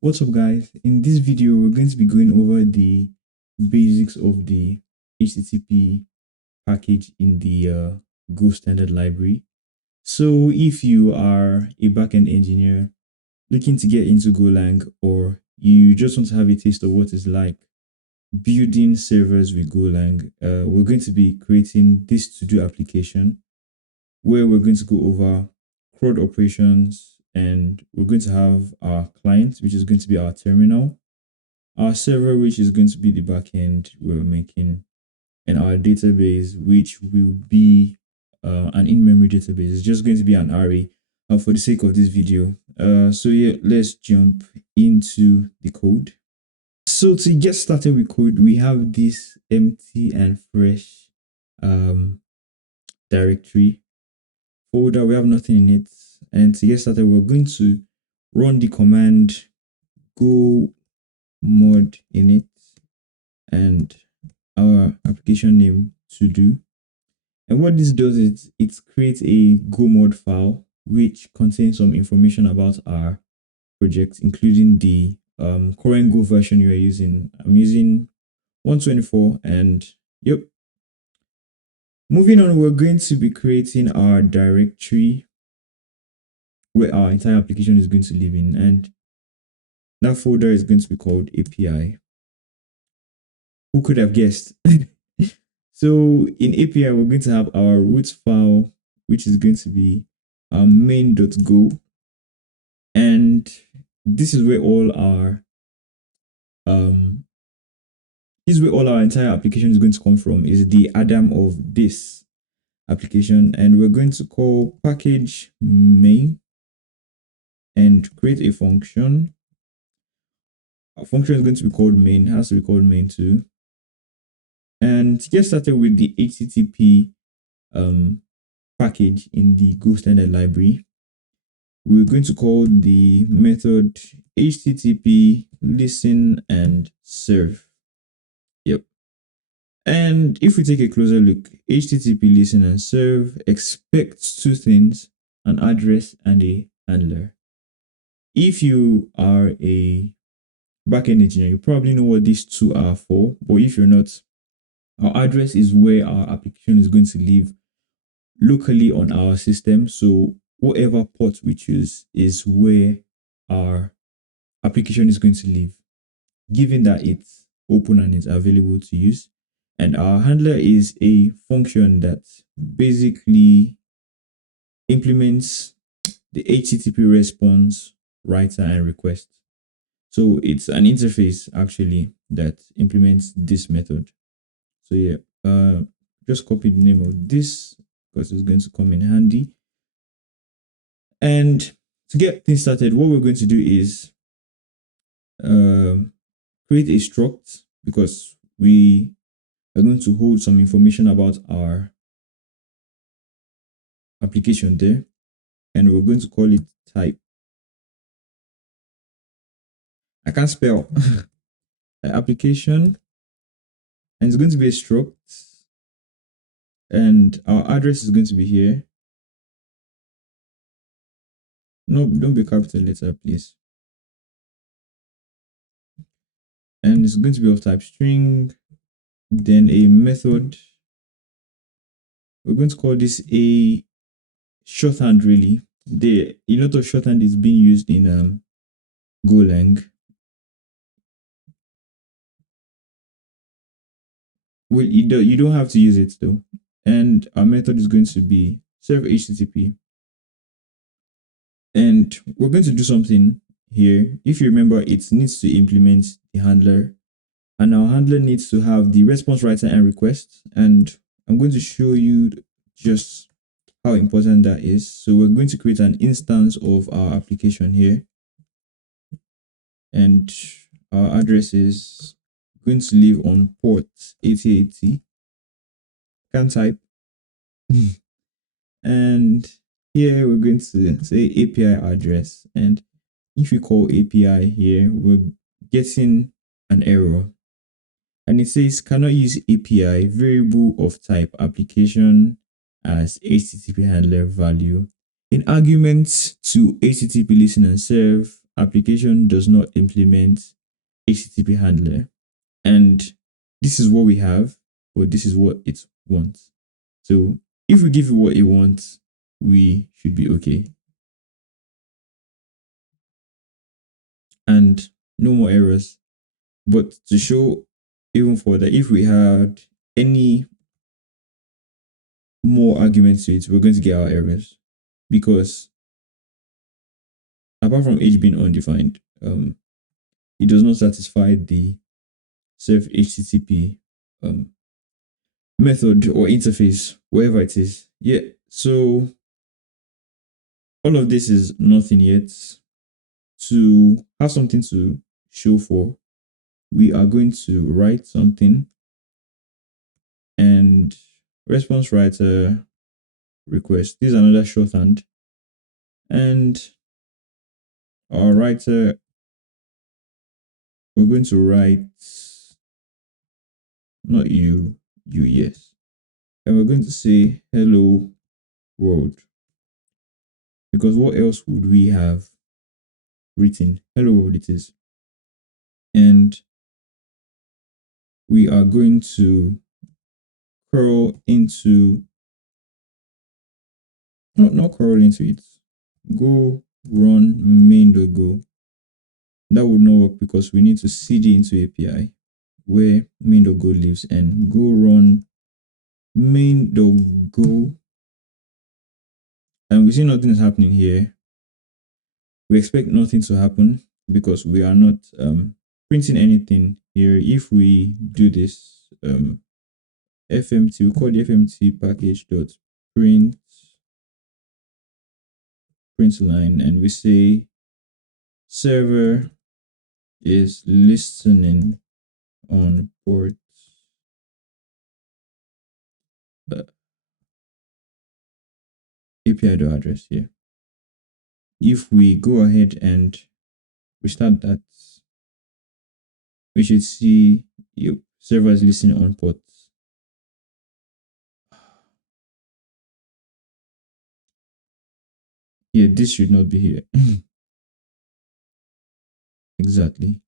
What's up, guys? In this video, we're going to be going over the basics of the HTTP package in the Go standard library. So if you are a backend engineer looking to get into Golang, or you just want to have a taste of what it's like building servers with Golang, we're going to be creating this to-do application where we're going to go over CRUD operations, and we're going to have our client, which is going to be our terminal, our server, which is going to be the backend we're making, and our database, which will be an in-memory database. It's just going to be an array for the sake of this video. So yeah, let's jump into the code. So to get started with code, we have this empty and fresh directory folder. We have nothing in it. And to get started, we're going to run the command go mod init and our application name to do. And what this does is it creates a go mod file which contains some information about our project, including the current Go version you are using. I'm using 124, and yep. Moving on, we're going to be creating our directory where our entire application is going to live in, and that folder is going to be called API. Who could have guessed? So in API, we're going to have our root file, which is going to be our main.go. And this is where all our entire application is going to come from, is the Adam of this application. And we're going to call package main and create a function. Our function is going to be called main, has to be called main too. And to get started with the HTTP package in the Go standard library, we're going to call the method HTTP listen and serve. Yep. And if we take a closer look, HTTP listen and serve expects two things: an address and a handler. If you are a backend engineer, you probably know what these two are for, but if you're not, our address is where our application is going to live locally on our system. So whatever port we choose is where our application is going to live, given that it's open and it's available to use. And our handler is a function that basically implements the HTTP response, writer, and request. So it's an interface actually that implements this method. So yeah, just copy the name of this because it's going to come in handy. And to get things started, what we're going to do is create a struct, because we are going to hold some information about our application there, and we're going to call it type. I can't spell application, and it's going to be a struct, and our address is going to be here. No, don't be capital letter, please. And it's going to be of type string, then a method. We're going to call this a shorthand. Really, a lot of shorthand is being used in Golang. Well, you don't have to use it though. And our method is going to be serve HTTP. And we're going to do something here. If you remember, it needs to implement the handler, and our handler needs to have the response, writer, and request. And I'm going to show you just how important that is. So we're going to create an instance of our application here, and our address is going to live on port 8080. Can't type. And here we're going to say API address, and if we call API here, we're getting an error, and it says cannot use API variable of type application as HTTP handler value in arguments to HTTP listen and serve application does not implement HTTP handler. And this is what we have, but this is what it wants. So if we give it what it wants, we should be okay. And no more errors. But to show even further, if we had any more arguments to it, we're going to get our errors. Because apart from age being undefined, it does not satisfy the serve HTTP method or interface, wherever it is. Yeah, so all of this is nothing yet. To have something to show for, we are going to write something, and response writer request. This is another shorthand, and our writer, we're going to write not you, yes, and we're going to say hello world, because what else would we have written? Hello world it is. And we are going to curl into, not curl into it, go run main.go. That would not work because we need to cd into API where main.go lives, and go run main.go, and we see nothing is happening here. We expect nothing to happen because we are not printing anything here. If we do this fmt, we call the fmt package dot print line, and we say server is listening on port API address here. If we go ahead and restart that, we should see your server is listening on port. Yeah, this should not be here. Exactly.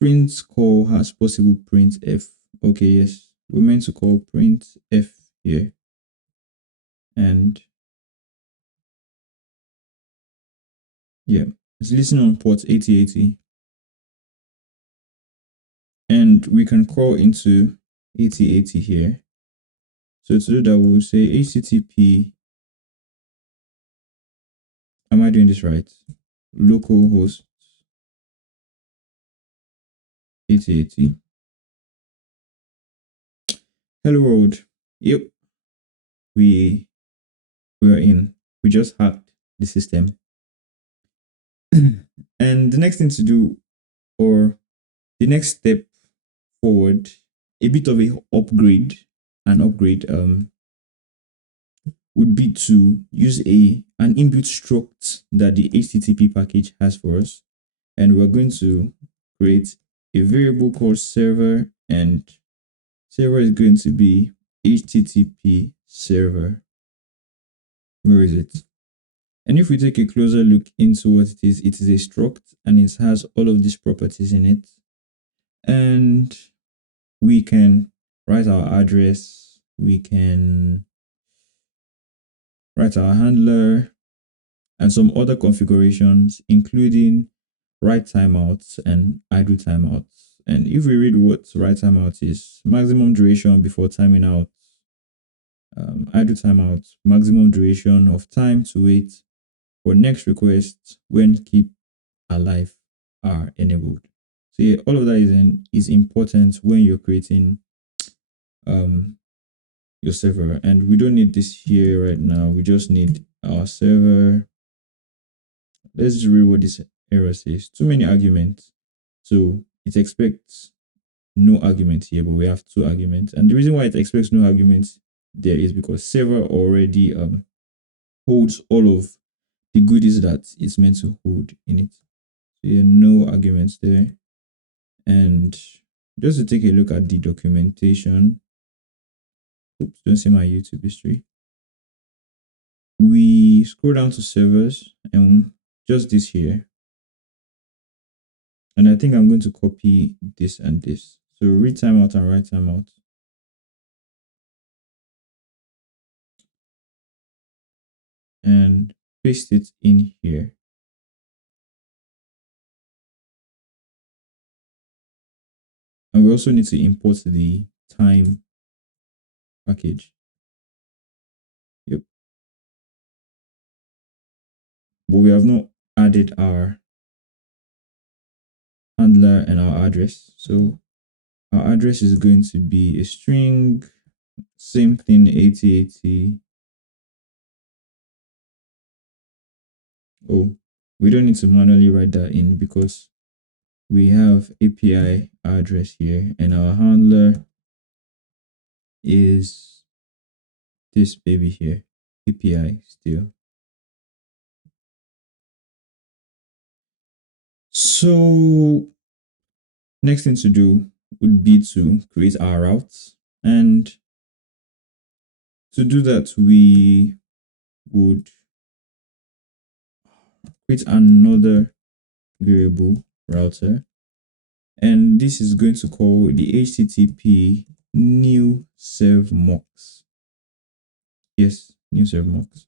Print call has possible print f. Okay, yes, we're meant to call print f here, and yeah, it's listening on port 8080, and we can call into 8080 here. So to do that, we'll say http, am I doing this right? Localhost 8080. Hello world. Yep, we are in. We just hacked the system. And the next thing to do, or the next step forward, a bit of an upgrade would be to use an inbuilt struct that the HTTP package has for us, and we're going to create a variable called server, and server is going to be HTTP server. Where is it? And if we take a closer look into what it is a struct, and it has all of these properties in it. And we can write our address, we can write our handler, and some other configurations, including write timeouts and idle timeouts. And if we read what write timeout is, maximum duration before timing out, idle timeout, maximum duration of time to wait for next request when keep alive are enabled. So yeah, all of that is important when you're creating your server, and we don't need this here right now. We just need our server. Let's just read what this error says. Too many arguments. So it expects no argument here, but we have two arguments. And the reason why it expects no arguments there is because server already holds all of the goodies that it's meant to hold in it. So yeah, no arguments there. And just to take a look at the documentation, Oops, don't see my YouTube history. We scroll down to servers and just this here. And I think I'm going to copy this and this. So read timeout and write timeout. And paste it in here. And we also need to import the time package. Yep. But we have not added our handler and our address. So our address is going to be a string, same thing, 8080. Oh, we don't need to manually write that in because we have API address here and our handler is this baby here, API still. So next thing to do would be to create our routes, and to do that we would create another variable router, and this is going to call the HTTP new serve mux. Yes, new serve mux.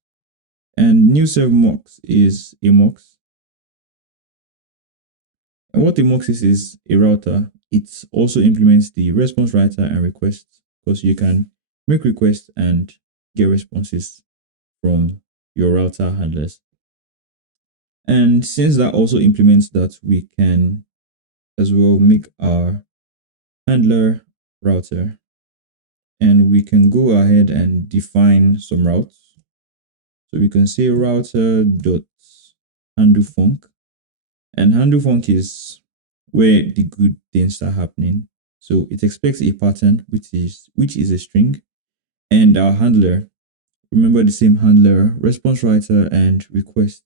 And new serve mux is a mux. And what a mux is a router. It also implements the response writer and requests, because you can make requests and get responses from your router handlers. And since that also implements that, we can as well make our handler router, and we can go ahead and define some routes. So we can say router dot handle func, and handle func is where the good things start happening. So it expects a pattern which is a string, and our handler, remember the same handler, response writer and request.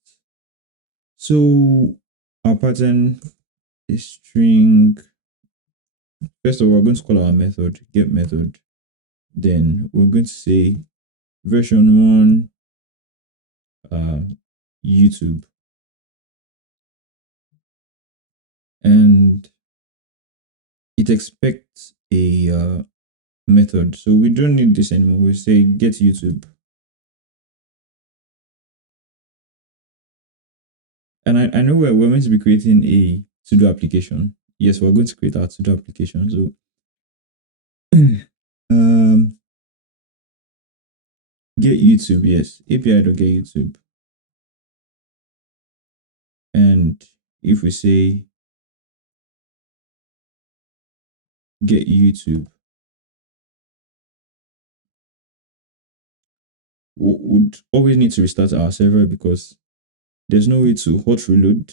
So our pattern is string. First of all, we're going to call our method get method. Then we're going to say version 1 YouTube, and it expects a method. So we don't need this anymore. We say get YouTube. And I know we're going to be creating a to-do application. Yes, we're going to create our to-do application. So get YouTube, yes, API.get YouTube. And if we say get YouTube, we would always need to restart our server because there's no way to hot reload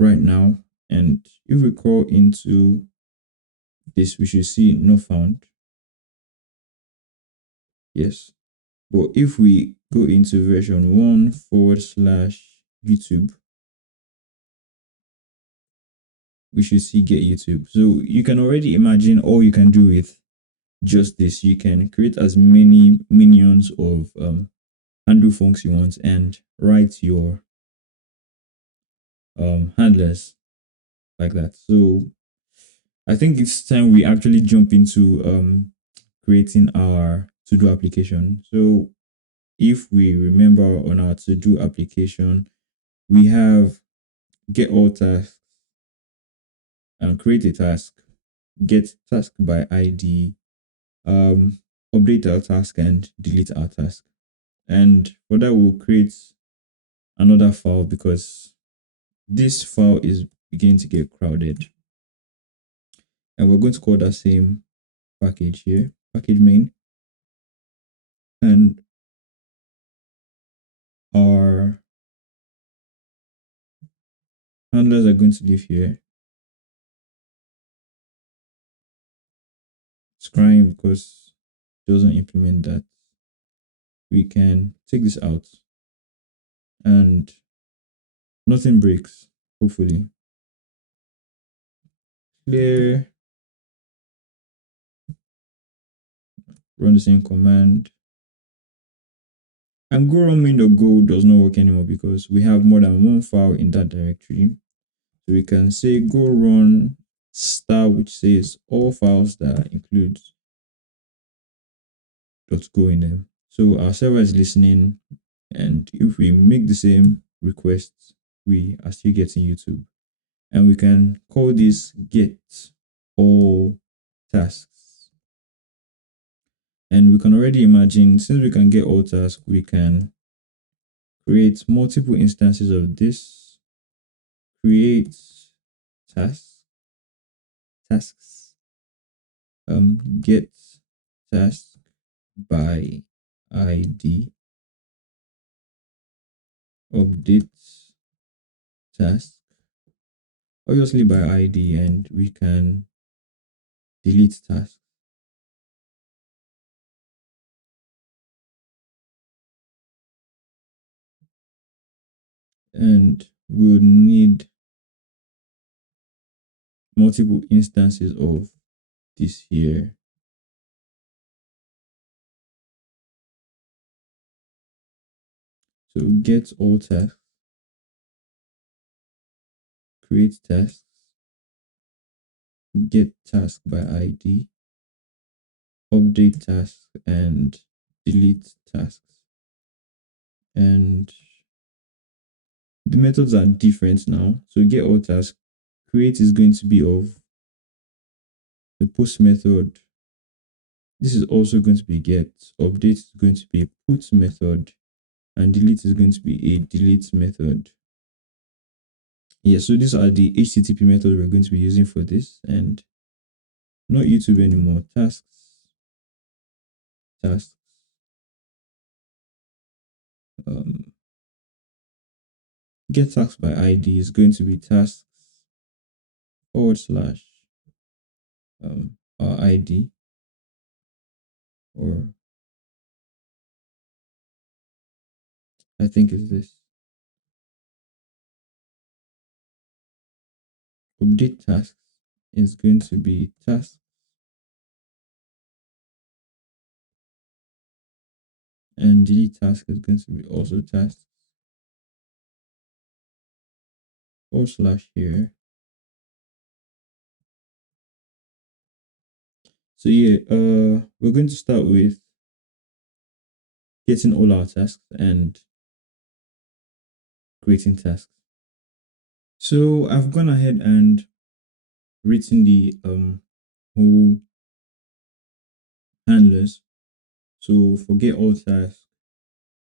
right now. And if we call into this, we should see not found. Yes. But if we go into version 1/YouTube, we should see get YouTube. So you can already imagine all you can do with just this. You can create as many minions of handle funcs you want and write your handlers like that. So I think it's time we actually jump into creating our to-do application. So if we remember on our to-do application, we have get all tasks and create a task, get task by ID, update our task and delete our task. And for that, we'll create another file because this file is beginning to get crowded. And we're going to call that same package here, package main. And our handlers are going to live here. Scribe, because it doesn't implement that. We can take this out and nothing breaks, hopefully. Clear. run the same command. And go run main.go does not work anymore because we have more than one file in that directory. So we can say go run star, which says all files that include .go in them. So our server is listening, and if we make the same requests, we are still getting YouTube. And we can call this get all tasks. And we can already imagine, since we can get all tasks, we can create multiple instances of this. Create tasks. Get task by ID. Update task, obviously by ID, and we can delete tasks. And we'll need multiple instances of this here. So get all tasks, create tasks, get task by ID, update tasks, and delete tasks. And the methods are different now. So get all tasks, create is going to be of the post method. This is also going to be get. Update is going to be a put method, and delete is going to be a delete method. Yeah, so these are the HTTP methods we're going to be using for this, and not YouTube anymore. Tasks. Get tasks by ID is going to be tasks / our ID, or I think it's this. Update tasks is going to be tasks, and delete task is going to be also tasks / here. So yeah, we're going to start with getting all our tasks and creating tasks. So I've gone ahead and written the whole handlers. So for get all tasks,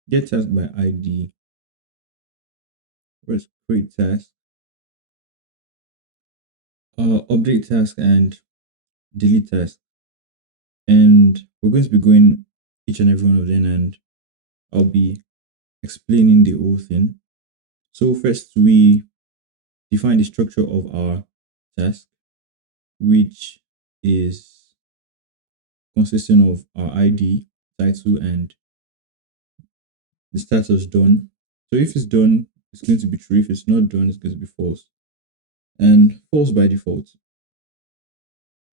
get task by ID, let's create task, update task, and delete task. And we're going to be going each and every one of them, and I'll be explaining the whole thing. So first we define the structure of our task, which is consisting of our ID, title, and the status done. So if it's done, it's going to be true. If it's not done, it's going to be false. And false by default.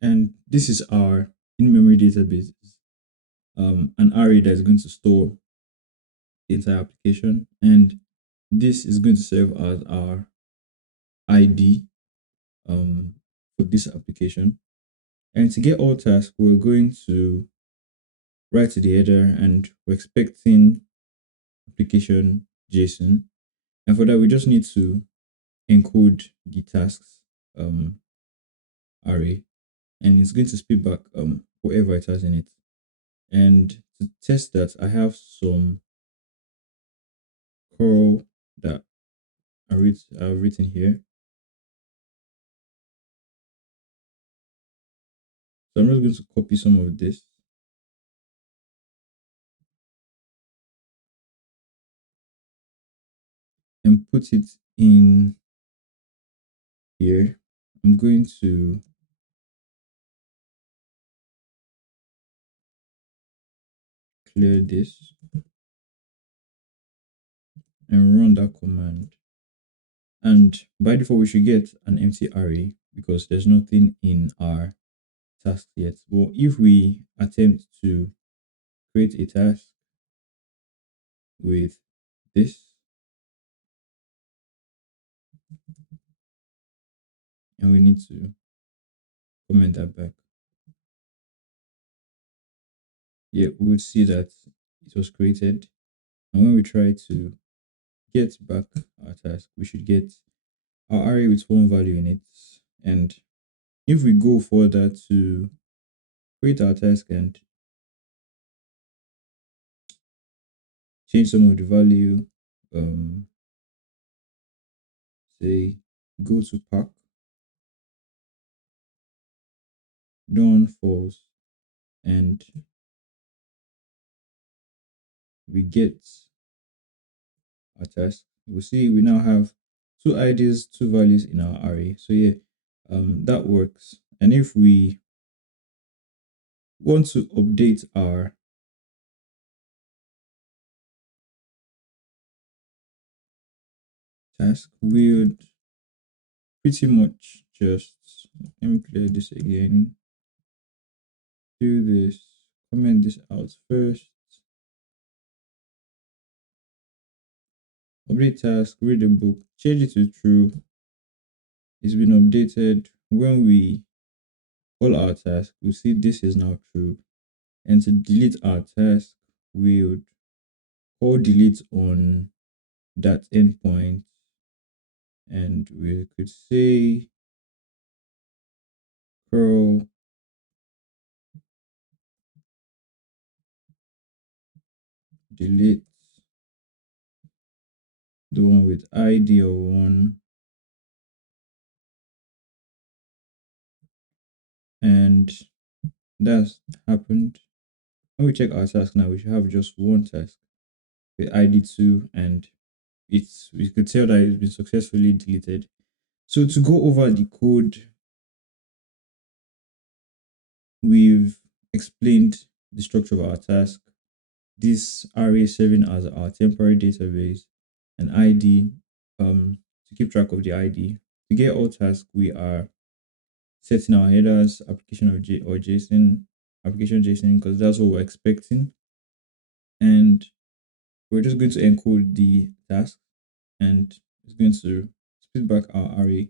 And this is our in-memory database, an array that is going to store the entire application. And this is going to serve as our ID for this application. And to get all tasks, we're going to write to the header, and we're expecting application JSON. And for that, we just need to encode the tasks array, and it's going to spit back whatever it has in it. And to test that, I have some curl that I've written here. So I'm just going to copy some of this and put it in here. I'm going to clear this and run that command. And by default, we should get an empty array because there's nothing in our task yet. But if we attempt to create a task with this, and we need to comment that back. Yeah, we would see that it was created. And when we try to get back our task, we should get our array with one value in it. And if we go further to create our task and change some of the value, say go to park, done, false, and we get our task, we see we now have two IDs, two values in our array. So yeah, that works. And if we want to update our task, we would pretty much just, let me clear this again, do this, comment this out first, update task, read the book, change it to true. It's been updated. When we call our task, we see this is now true. And to delete our task, we would call delete on that endpoint, and we could say curl delete the one with ID of 1, and that's happened. When we check our task now, we should have just one task with ID 2, and we could tell that it's been successfully deleted. So to go over the code, we've explained the structure of our task. This array serving as our temporary database, an ID to keep track of the ID. To get all tasks, we are setting our headers, application of J or JSON, application JSON, because that's what we're expecting. And we're just going to encode the task, and it's going to spit back our array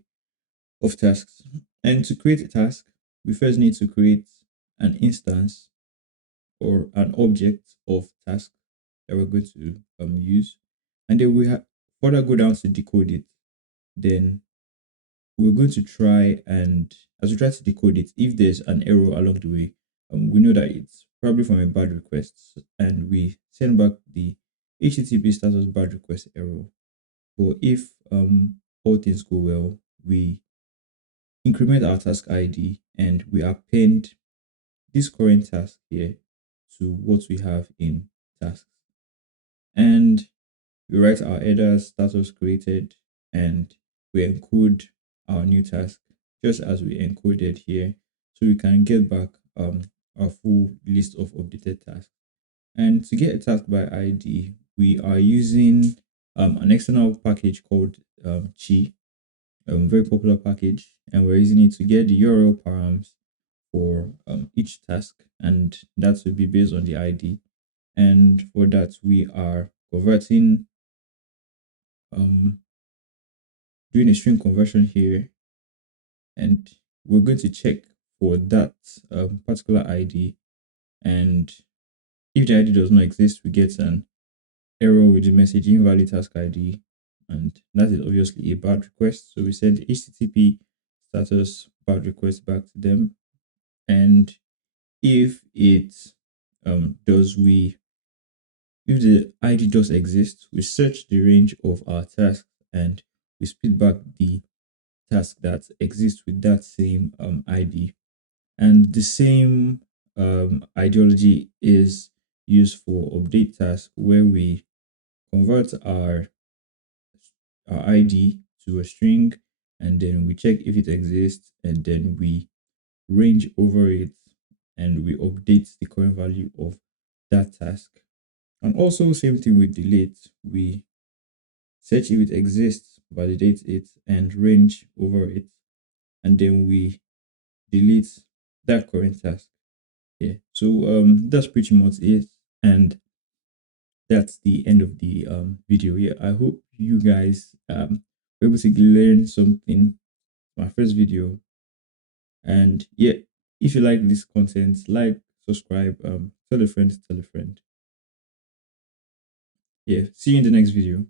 of tasks. And to create a task, we first need to create an instance or an object of task that we're going to use. And then we further go down to decode it. Then we're going to try, and as we try to decode it, if there's an error along the way, we know that it's probably from a bad request, and we send back the HTTP status bad request error. But if all things go well, we increment our task ID and we append this current task here to what we have in tasks. And we write our headers, status created, and we encode our new task just as we encoded here, so we can get back our full list of updated tasks. And to get a task by ID, we are using an external package called Chi, a very popular package, and we're using it to get the URL params for each task, and that will be based on the ID. And for that, we are converting, doing a string conversion here, and we're going to check for that particular ID. And if the ID does not exist, we get an error with the message invalid task ID, and that is obviously a bad request. So we send HTTP status bad request back to them, and if it does, if the ID does exist, we search the range of our tasks and we spit back the task that exists with that same ID. And the same ideology is used for update task, where we convert our ID to a string, and then we check if it exists, and then we range over it and we update the current value of that task. And also same thing with delete, we search if it exists, validate it, and range over it, and then we delete that current task. Yeah, so that's pretty much it. And that's the end of the video. Yeah, I hope you guys were able to learn something from my first video. And yeah, if you like this content, like, subscribe, tell a friend, tell a friend. Yeah, see you in the next video.